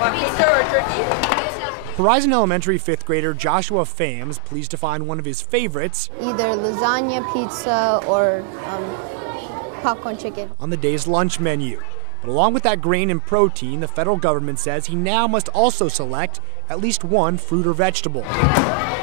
Want pizza or turkey? Horizon Elementary 5th grader Joshua Phams pleased to find one of his favorites, either lasagna, pizza, or popcorn chicken, on the day's lunch menu. But along with that grain and protein, the federal government says he now must also select at least one fruit or vegetable.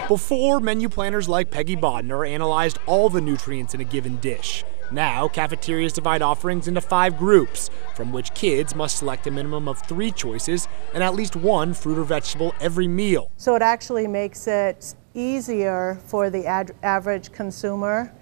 Before, menu planners like Peggy Bodner analyzed all the nutrients in a given dish. Now, cafeterias divide offerings into 5 groups, from which kids must select a minimum of 3 choices and at least one fruit or vegetable every meal. So it actually makes it easier for the average consumer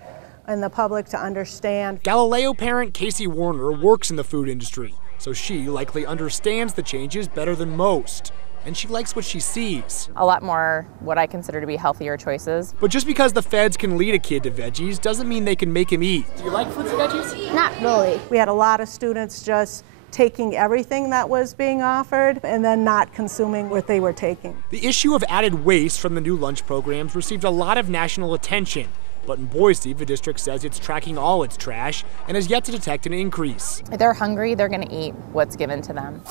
and the public to understand. Galileo parent Casey Warner works in the food industry, so she likely understands the changes better than most. And she likes what she sees. A lot more what I consider to be healthier choices. But just because the feds can lead a kid to veggies doesn't mean they can make him eat. Do you like fruits and veggies? Not really. We had a lot of students just taking everything that was being offered and then not consuming what they were taking. The issue of added waste from the new lunch programs received a lot of national attention. But in Boise, the district says it's tracking all its trash and has yet to detect an increase. If they're hungry, they're going to eat what's given to them.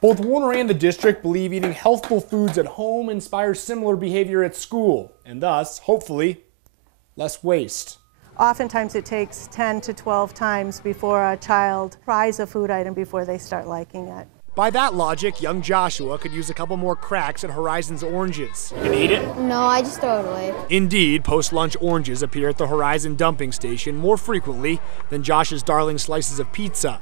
Both Warner and the district believe eating healthful foods at home inspires similar behavior at school, and thus, hopefully, less waste. Oftentimes it takes 10 to 12 times before a child tries a food item before they start liking it. By that logic, young Joshua could use a couple more cracks at Horizon's oranges. You can eat it? No, I just throw it away. Indeed, post-lunch oranges appear at the Horizon dumping station more frequently than Josh's darling slices of pizza.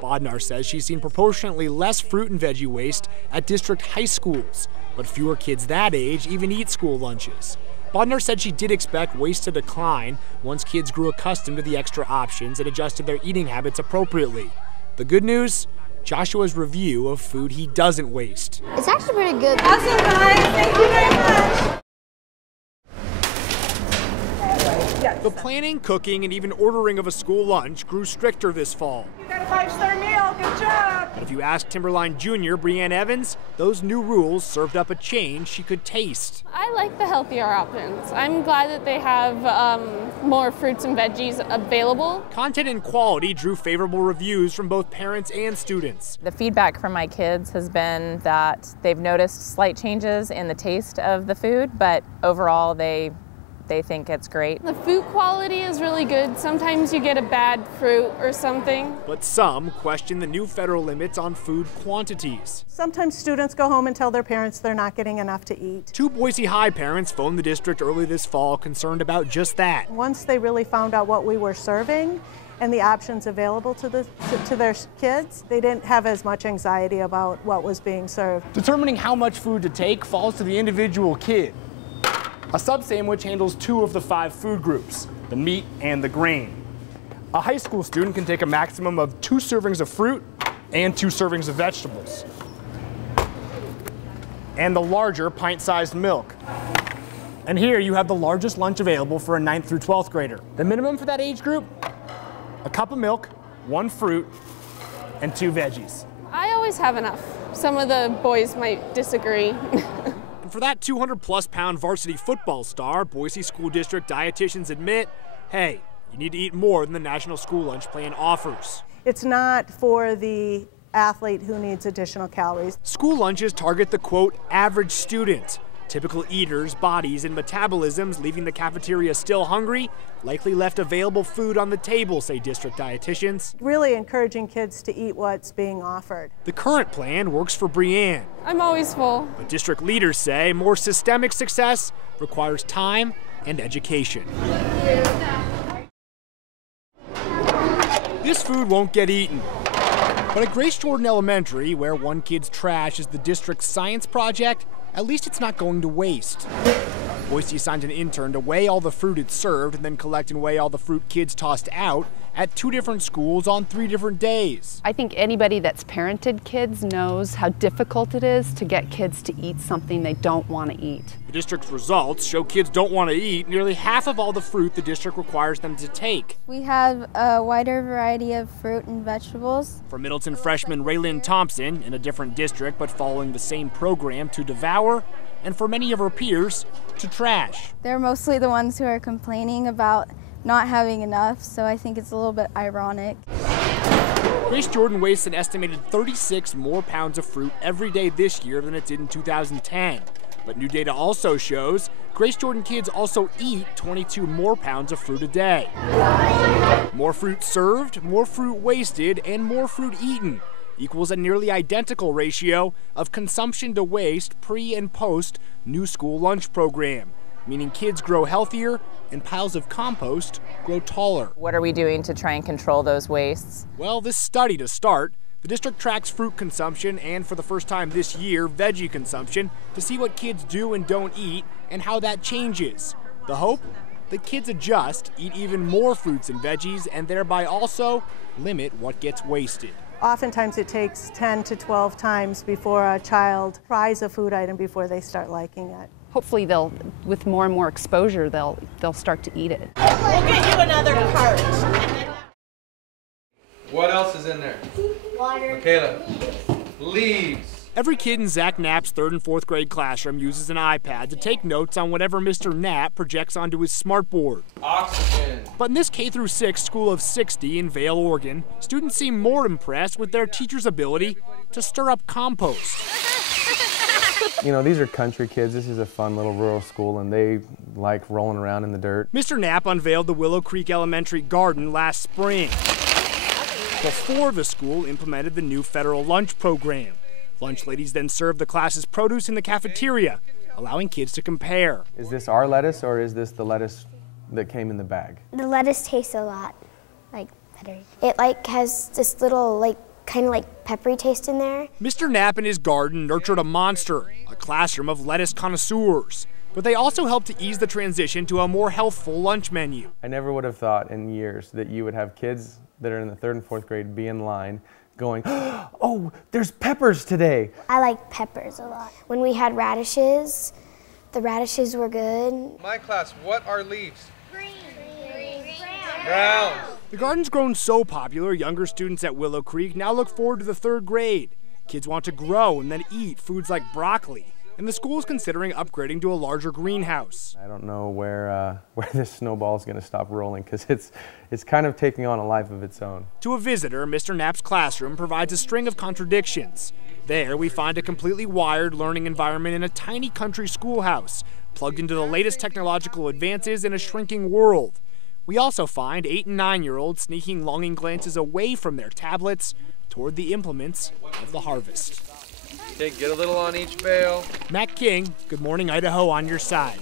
Bodnar says she's seen proportionately less fruit and veggie waste at district high schools, but fewer kids that age even eat school lunches. Bodnar said she did expect waste to decline once kids grew accustomed to the extra options and adjusted their eating habits appropriately. The good news? Joshua's review of food he doesn't waste. It's actually pretty good. Awesome, guys. Thank you very much. The planning, cooking, and even ordering of a school lunch grew stricter this fall. You got a 5-star meal. Good job. But if you ask Timberline Jr. Breanne Evans, those new rules served up a change she could taste. I like the healthier options. I'm glad that they have more fruits and veggies available. Content and quality drew favorable reviews from both parents and students. The feedback from my kids has been that they've noticed slight changes in the taste of the food, but overall they think it's great. The food quality is really good. Sometimes you get a bad fruit or something. But some question the new federal limits on food quantities. Sometimes students go home and tell their parents they're not getting enough to eat. 2 Boise High parents phoned the district early this fall concerned about just that. Once they really found out what we were serving and the options available to their kids, they didn't have as much anxiety about what was being served. Determining how much food to take falls to the individual kid. A sub sandwich handles 2 of the 5 food groups, the meat and the grain. A high school student can take a maximum of 2 servings of fruit and 2 servings of vegetables. And the larger pint-sized milk. And here you have the largest lunch available for a 9th through 12th grader. The minimum for that age group, a cup of milk, 1 fruit, and 2 veggies. I always have enough. Some of the boys might disagree. And for that 200-plus pound varsity football star, Boise School District dietitians admit, hey, you need to eat more than the National School Lunch Plan offers. It's not for the athlete who needs additional calories. School lunches target the, quote, average student. Typical eaters, bodies, and metabolisms leaving the cafeteria still hungry likely left available food on the table, say district dietitians. Really encouraging kids to eat what's being offered. The current plan works for Breanne. I'm always full. But district leaders say more systemic success requires time and education. This food won't get eaten. But at Grace Jordan Elementary, where one kid's trash is the district's science project, at least it's not going to waste. Boise assigned an intern to weigh all the fruit it served and then collect and weigh all the fruit kids tossed out at 2 different schools on 3 different days. I think anybody that's parented kids knows how difficult it is to get kids to eat something they don't want to eat. The district's results show kids don't want to eat nearly half of all the fruit the district requires them to take. We have a wider variety of fruit and vegetables. For Middleton freshman Raylyn Thompson, in a different district but following the same program, to devour, and for many of her peers, to trash. They're mostly the ones who are complaining about not having enough, so I think it's a little bit ironic. Grace Jordan wastes an estimated 36 more pounds of fruit every day this year than it did in 2010. But new data also shows Grace Jordan kids also eat 22 more pounds of fruit a day. More fruit served, more fruit wasted, and more fruit eaten equals a nearly identical ratio of consumption to waste pre and post new school lunch program, meaning kids grow healthier and piles of compost grow taller. What are we doing to try and control those wastes? Well, this study to start, the district tracks fruit consumption and for the first time this year, veggie consumption to see what kids do and don't eat and how that changes. The hope? That kids adjust, eat even more fruits and veggies, and thereby also limit what gets wasted. Oftentimes it takes 10 to 12 times before a child tries a food item before they start liking it. Hopefully with more and more exposure, they'll start to eat it. We'll get you another cart. What else is in there? Water. Michaela. Leaves. Every kid in Zach Knapp's 3rd and 4th grade classroom uses an iPad to take notes on whatever Mr. Knapp projects onto his smartboard. Oxygen. But in this K-6 school of 60 in Vail, Oregon, students seem more impressed with their teacher's ability to stir up compost. You know, these are country kids. This is a fun little rural school, and they like rolling around in the dirt. Mr. Knapp unveiled the Willow Creek Elementary Garden last spring, before the school implemented the new federal lunch program. Lunch ladies then served the class's produce in the cafeteria, allowing kids to compare. Is this our lettuce, or is this the lettuce that came in the bag? The lettuce tastes a lot better. It has this little kind of peppery taste in there. Mr. Knapp and his garden nurtured a monster, a classroom of lettuce connoisseurs. But they also helped to ease the transition to a more healthful lunch menu. I never would have thought in years that you would have kids that are in the 3rd and 4th grade be in line going, oh, there's peppers today. I like peppers a lot. When we had radishes, the radishes were good. My class, what are leaves? Green. Brown. The garden's grown so popular, younger students at Willow Creek now look forward to the 3rd grade. Kids want to grow and then eat foods like broccoli. And the school is considering upgrading to a larger greenhouse. I don't know where this snowball is going to stop rolling, because it's kind of taking on a life of its own. To a visitor, Mr. Knapp's classroom provides a string of contradictions. There, we find a completely wired learning environment in a tiny country schoolhouse, plugged into the latest technological advances in a shrinking world. We also find 8- and 9-year-olds sneaking longing glances away from their tablets toward the implements of the harvest. Okay, get a little on each bale. Matt King, Good Morning Idaho on your side.